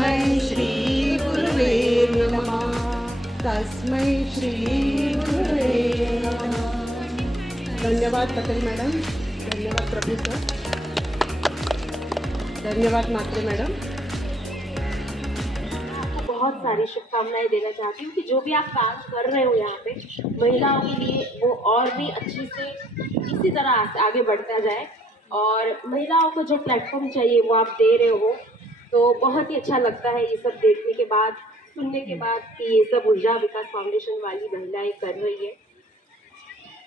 तस्मै श्री गुरुवे नमः, तस्मै श्री गुरुवे नमः। धन्यवाद पटेल मैडम, धन्यवाद प्रभु सर, धन्यवाद मात्रे मैडम। बहुत सारी शुभकामनाएं देना चाहती हूँ कि जो भी आप काम कर रहे हो यहाँ पे महिलाओं के लिए, वो और भी अच्छी से इसी तरह आगे बढ़ता जाए, और महिलाओं को जो प्लेटफॉर्म चाहिए वो आप दे रहे हो, तो बहुत ही अच्छा लगता है ये सब देखने के बाद, सुनने के बाद कि ये सब ऊर्जा विकास फाउंडेशन वाली महिलाएं कर रही है।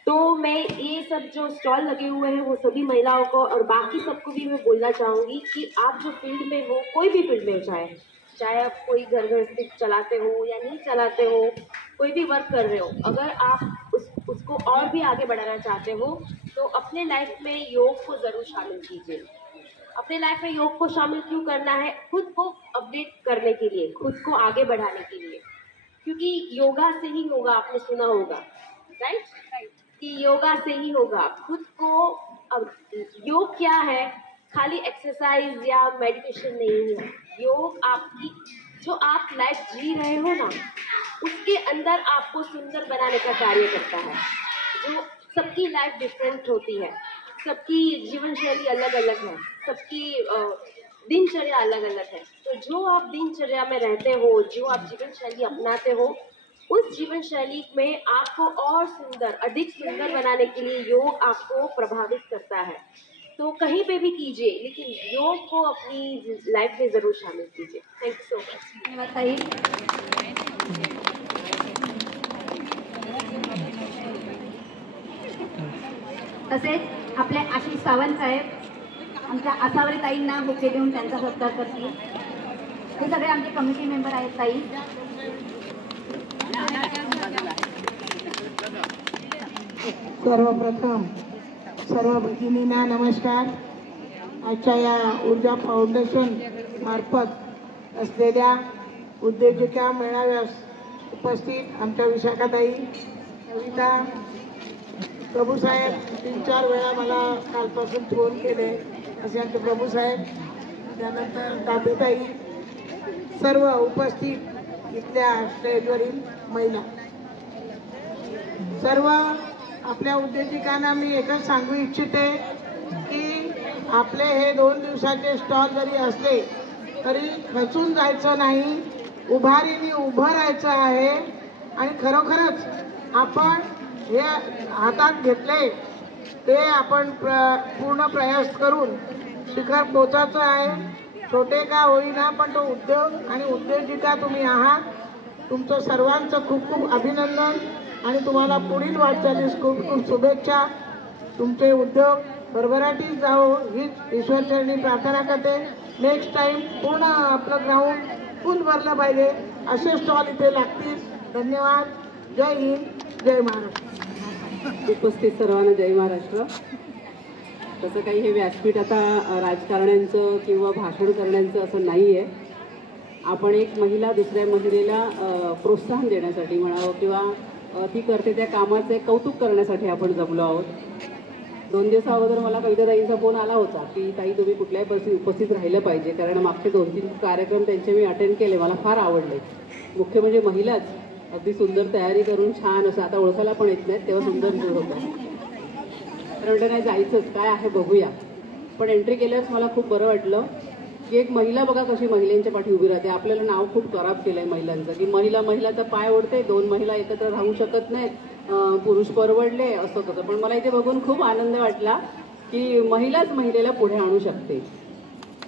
तो मैं ये सब जो स्टॉल लगे हुए हैं वो सभी महिलाओं को और बाकी सबको भी मैं बोलना चाहूँगी कि आप जो फील्ड में हो, कोई भी फील्ड में हो, चाहे आप कोई घर गृहस्थी चलाते हो या नहीं चलाते हो, कोई भी वर्क कर रहे हो, अगर आप उसको और भी आगे बढ़ाना चाहते हो तो अपने लाइफ में योग को ज़रूर शामिल कीजिए। अपने लाइफ में योग को शामिल क्यों करना है? खुद को अपडेट करने के लिए, खुद को आगे बढ़ाने के लिए, क्योंकि योगा से ही होगा, आपने सुना होगा राइट कि योगा से ही होगा। खुद को, अब योग क्या है? खाली एक्सरसाइज या मेडिटेशन नहीं है। योग आपकी जो आप लाइफ जी रहे हो ना, उसके अंदर आपको सुंदर बनाने का कार्य करता है। जो सबकी लाइफ डिफरेंट होती है, सबकी जीवन शैली अलग अलग है, सबकी दिनचर्या अलग अलग है। तो जो आप दिनचर्या में रहते हो, जो आप जीवन शैली अपनाते हो, उस जीवन शैली में आपको और सुंदर, अधिक सुंदर बनाने के लिए योग आपको प्रभावित करता है। तो कहीं पे भी कीजिए, लेकिन योग को अपनी लाइफ में जरूर शामिल कीजिए। Thank you so much. धन्यवाद ताई। तसेच आपले आशिष सावंत साहेब आमच्या आसावरी ताईंना बुके देऊन त्यांचा सत्कार करतील। हे सगळे आमचे कमिटी मेंबर आहेत ताई। सर्वप्रथम सर्व भगिनींना नमस्कार। आजच्या या ऊर्जा फाउंडेशन मार्फत असलेल्या उद्योजिका मेळाव्यास उपस्थित आमच्या विशाखाताई, कविता, प्रभूसाहेब 3-4 वेळा मला कालपासून फोन केले, असे आमचे प्रभूसाहेब, त्यानंतर दाबेताई, सर्व उपस्थित इथल्या स्टेजवरील महिला, सर्व आपल्या उद्योजकांना मी एकच सांगू इच्छिते की आपले हे 2 दिवसाचे स्टॉल जरी असले तरी खचून जायचं नाही, उभारीने उभं राहायचं आहे आणि खरोखरच आपण हे हातात घेतले ते आपण पूर्ण प्रयास करून शिखर पोचायचं आहे। छोटे का होईना पण तो उद्योग आणि उद्योजिका तुम्ही आहात। तुमचं सर्वांचं खूप खूप अभिनंदन आणि तुम्हाला पुढील वाटचालीस खूप खूप शुभेच्छा। तुमचे उद्योग भरभराटीत जावो हीच ईश्वरचरणी प्रार्थना करते। नेक्स्ट टाइम पूर्ण आपलं ग्राउंड फुल भरलं पाहिजे, असे स्टॉल इथे लागतील। धन्यवाद। जय हिंद, जय महाराष्ट्र। उपस्थित सर्वांना जय महाराष्ट्र। तसं काही हे व्यासपीठ आता राजकारण्यांचं किंवा भाषण करण्याचं असं नाही आहे। आपण एक महिला दुसऱ्या महिलेला प्रोत्साहन देण्यासाठी म्हणावं किंवा ती करते त्या कामाचे कौतुक करण्यासाठी आपण जमलो आहोत। 2 दिवसा अगोदर मला कविताताईंचा फोन आला होता की ताई तुम्ही कुठल्याही परिस्थितीत उपस्थित राहिलं पाहिजे, कारण मागचे 2-3 कार्यक्रम त्यांचे मी अटेंड केले, मला फार आवडले। मुख्य म्हणजे महिलाच अगदी सुंदर तयारी करून छान असं, आता ओळखायला पण येत नाहीत तेव्हा सुंदर मूड होतं, तर नाही जायचंच काय आहे बघूया। पण एंट्री केल्यास मला खूप बरं वाटलं की एक महिला बघा कशी महिलांच्या पाठी उभी राहते। आपल्याला नाव खूप खराब केलं आहे महिलांचं की महिलाचा पाय ओढते, 2 महिला एकत्र राहू शकत नाहीत, पुरुष परवडले असं होतं। पण मला इथे बघून खूप आनंद वाटला की महिलाच महिलेला पुढे आणू शकते।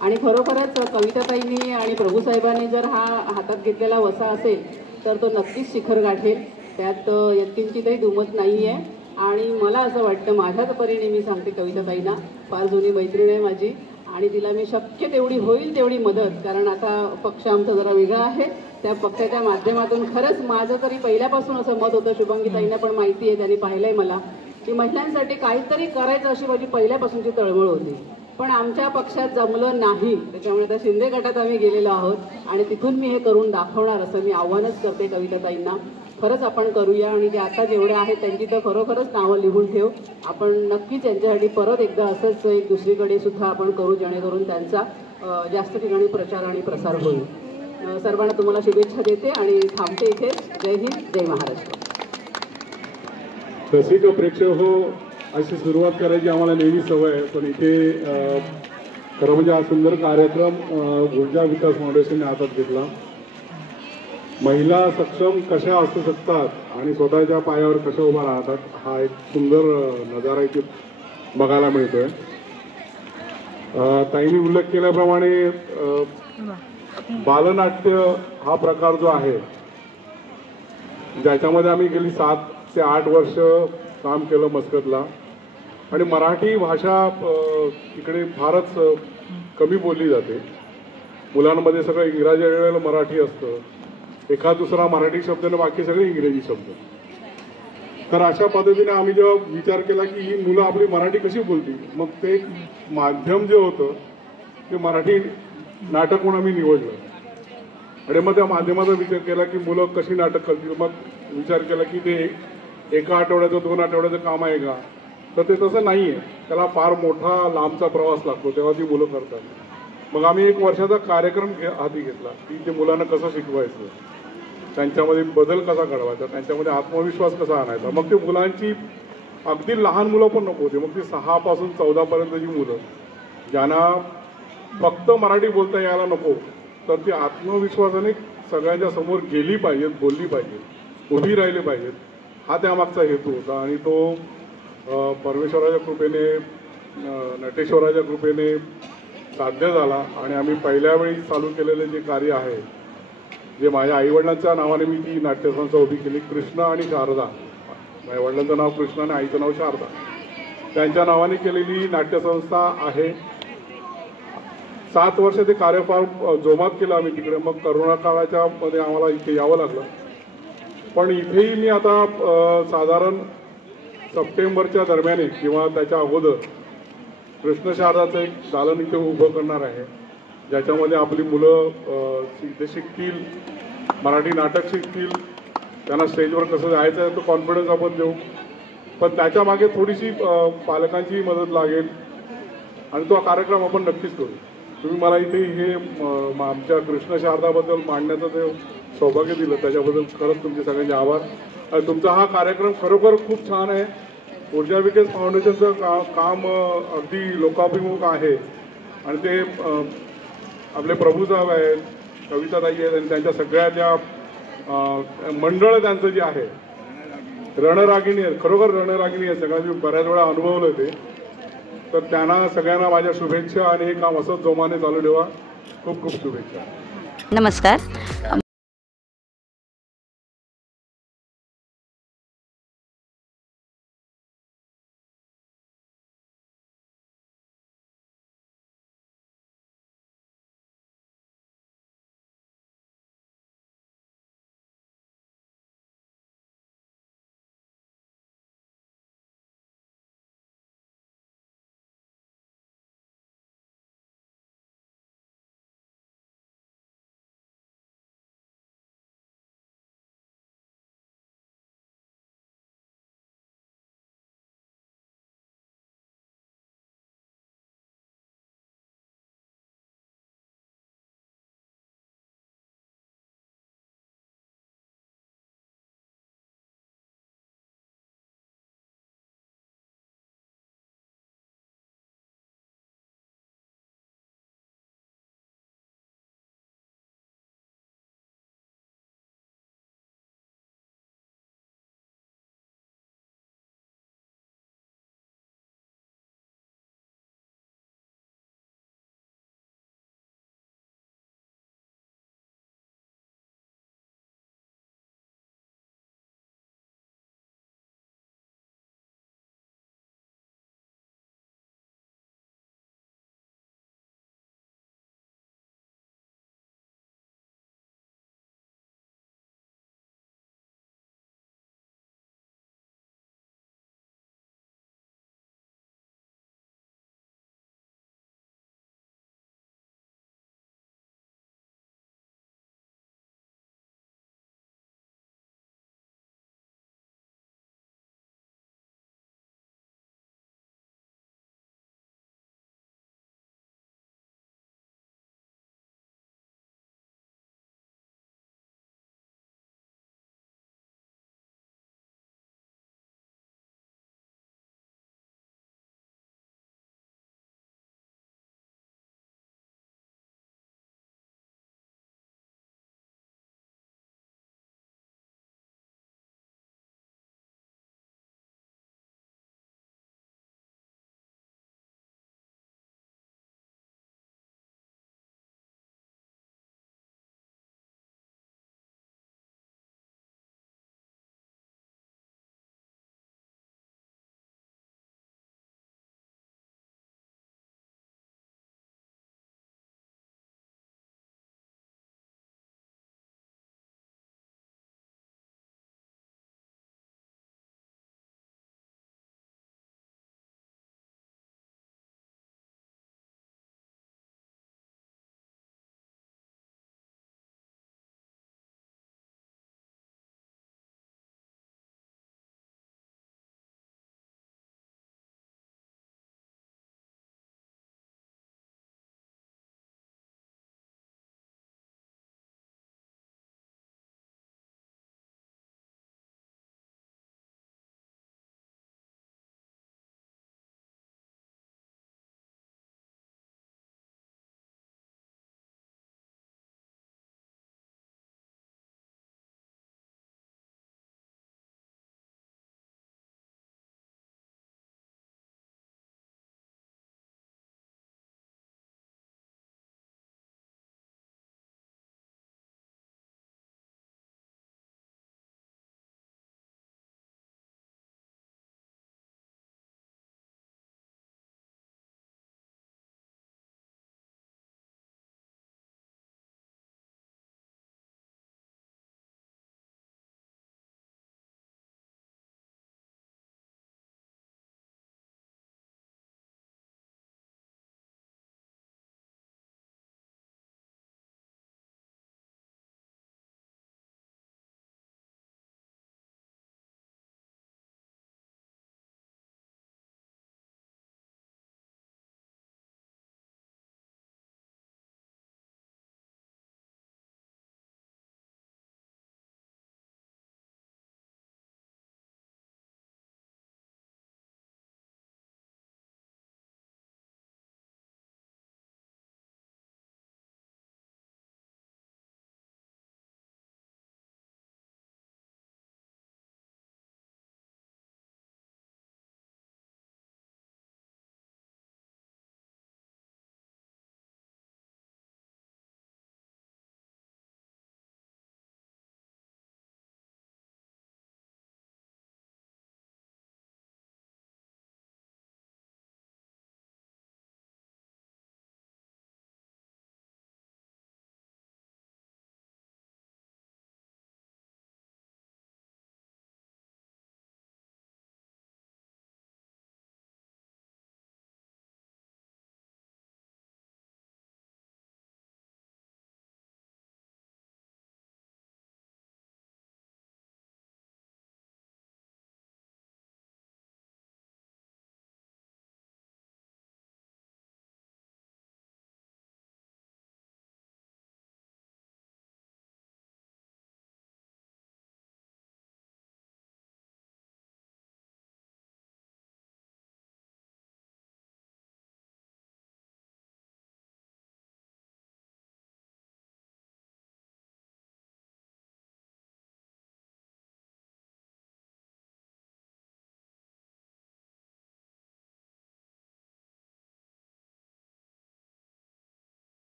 आणि खरोखरच कविताताईंनी आणि प्रभूसाहेबांनी जर हा हातात घेतलेला वसा असेल तर तो नक्कीच शिखर गाठेल, त्यात यत्किंचितही दुमत नाही आहे। आणि मला असं वाटतं, माझ्याच परीने मी सांगते कविताताईंना, फार जुनी मैत्रीण आहे माझी आणि तिला मी शक्य तेवढी होईल तेवढी मदत, कारण आता पक्ष आमचा जरा वेगळा आहे, त्या पक्षाच्या माध्यमातून खरंच माझं तरी पहिल्यापासून असं मत होतं, शुभंगीताईंना पण माहिती आहे, त्यांनी पाहिलंय मला, की महिलांसाठी काहीतरी करायचं अशी माझी पहिल्यापासूनची तळमळ होती। पण आमच्या पक्षात जमलं नाही, त्याच्यामुळे त्या शिंदे गटात आम्ही गेलेलो आहोत आणि तिथून मी हे करून दाखवणार असं मी आव्हानच करते कविताताईंना। खरंच आपण करूया आणि ते आता जेवढे आहेत त्यांची तर खरोखरच नावं लिहून ठेव। आपण नक्कीच यांच्यासाठी परत एकदा असंच एक दुसरीकडे सुद्धा आपण करू, जेणेकरून त्यांचा जास्त ठिकाणी प्रचार आणि प्रसार होईल। सर्वांना तुम्हाला शुभेच्छा देते आणि थांबते इथे. जय हिंद, जय महाराष्ट्र. रसिक प्रेक्षक हो, अशी सुरुवात करायची आम्हाला नेहमी सवय आहे, पण इथे खरं म्हणजे हा सुंदर कार्यक्रम ऊर्जा विकास फाउंडेशनने हातात घेतला. महिला सक्षम कशा असू शकतात आणि स्वतःच्या पायावर कशा उभा राहतात, हा एक सुंदर नजारा इथे बघायला मिळतोय. ताईंनी उल्लेख केल्याप्रमाणे बालनाट्य हा प्रकार जो आहे, ज्याच्यामध्ये आम्ही गेली 7 ते 8 वर्ष काम केलं मस्कतला, आणि मराठी भाषा इकडे फारच कमी बोलली जाते. मुलांमध्ये सगळं इंग्रजी ऐवजी मराठी असतं, एखाद दुसरा मराठी शब्द आणि बाकी सगळे इंग्रजी शब्द. तर अशा पद्धतीने आम्ही जेव्हा विचार केला की ही मुलं आपली मराठी कशी बोलतील, मग ते एक माध्यम जे होतं ते मराठी नाटक म्हणून आम्ही निवडलं. आणि मग त्या माध्यमाचा विचार केला की मुलं कशी नाटक करतील. मग विचार केला की ते एका आठवड्याचं 2 आठवड्याचं काम आहे का, तर ते तसं नाही आहे. त्याला फार मोठा लांबचा प्रवास लागतो, तेव्हा ती मुलं करतात. मग आम्ही 1 वर्षाचा कार्यक्रम हाती घेतला की ते मुलांना कसं शिकवायचं, त्यांच्यामध्ये बदल कसा घडवायचा, त्यांच्यामध्ये आत्मविश्वास कसा आणायचा. मग ते मुलांची अगदी लहान मुलं पण नको होती, मग ती 6 पासून 14 पर्यंतची मुलं ज्यांना फक्त मराठी बोलता यायला नको, तर ती आत्मविश्वासाने सगळ्यांच्या समोर गेली पाहिजेत, बोलली पाहिजेत, उभी राहिली पाहिजेत, हा त्यामागचा हेतू होता. आणि तो परमेश्वराच्या कृपेने, नटेश्वराच्या कृपेने साध्य झाला. आणि आम्ही पहिल्या वेळी चालू केलेले जे कार्य आहे, जे माझ्या आईवडिलांच्या नावाने मी ती नाट्यसंस्था उभी केली, कृष्ण आणि शारदा. माझ्या वडिलांचं नाव कृष्ण आणि आईचं नाव शारदा, त्यांच्या नावाने केलेली नाट्यसंस्था आहे. 7 वर्ष ते कार्य फार जोमात केलं आम्ही तिकडे. मग करोना काळाच्या मध्ये आम्हाला इथे यावं लागलं, पण इथेही मी आता साधारण सप्टेंबरच्या दरम्यान किंवा त्याच्या अगोदर कृष्ण शारदाचं एक दालन इथे उभं करणार आहे, ज्याच्यामध्ये आपली मुलं इथे शिकतील, मराठी नाटक शिकतील, त्यांना स्टेजवर कसं जायचं आहे तो कॉन्फिडन्स आपण देऊ. पण त्याच्या मागे थोडीशी पालकांची मदत लागेल आणि तो कार्यक्रम आपण नक्कीच करू. तुम्ही मला इथे हे आमच्या कृष्ण शारदाबद्दल मांडण्याचं ते सौभाग्य दिलं, त्याच्याबद्दल खरंच तुमचे सगळ्यांचे आभार. आणि तुमचा हा कार्यक्रम खरोखर खूप छान आहे. ऊर्जा विकास फाउंडेशनचं काम अगदी लोकाभिमुख आहे आणि ते आपले प्रभूसाहेब आहेत, कविताताई आहेत आणि त्यांच्या सगळ्या ज्या मंडळ त्यांचं जे आहे, रणरागिणी आहेत, खरोखर रणरागिणी आहे. सगळ्यांनी बऱ्याच वेळा अनुभवलं ते. तर त्यांना सगळ्यांना माझ्या शुभेच्छा आणि हे काम असंच जोमाने चालू ठेवा. खूप खूप शुभेच्छा. नमस्कार.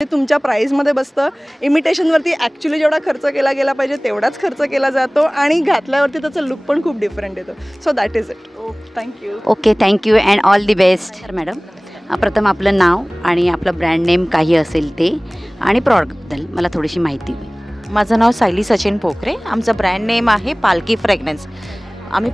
ते तुमच्या प्राईजमध्ये बसतं. इमिटेशनवरती ॲक्च्युली जेवढा खर्च केला गेला पाहिजे तेवढाच खर्च केला जातो आणि घातल्यावरती त्याचं लुक पण खूप डिफरंट येतो. So that is it. Thank you. Okay, thank you and all the best. तर मॅडम, प्रथम आपलं नाव आणि आपलं ब्रँड नेम काही असेल ते आणि प्रॉडक्टबद्दल मला थोडीशी माहिती होईल. माझं नाव सायली सचिन पोखरे. आमचं ब्रँड नेम आहे पालकी फ्रेग्रन्स. आम्ही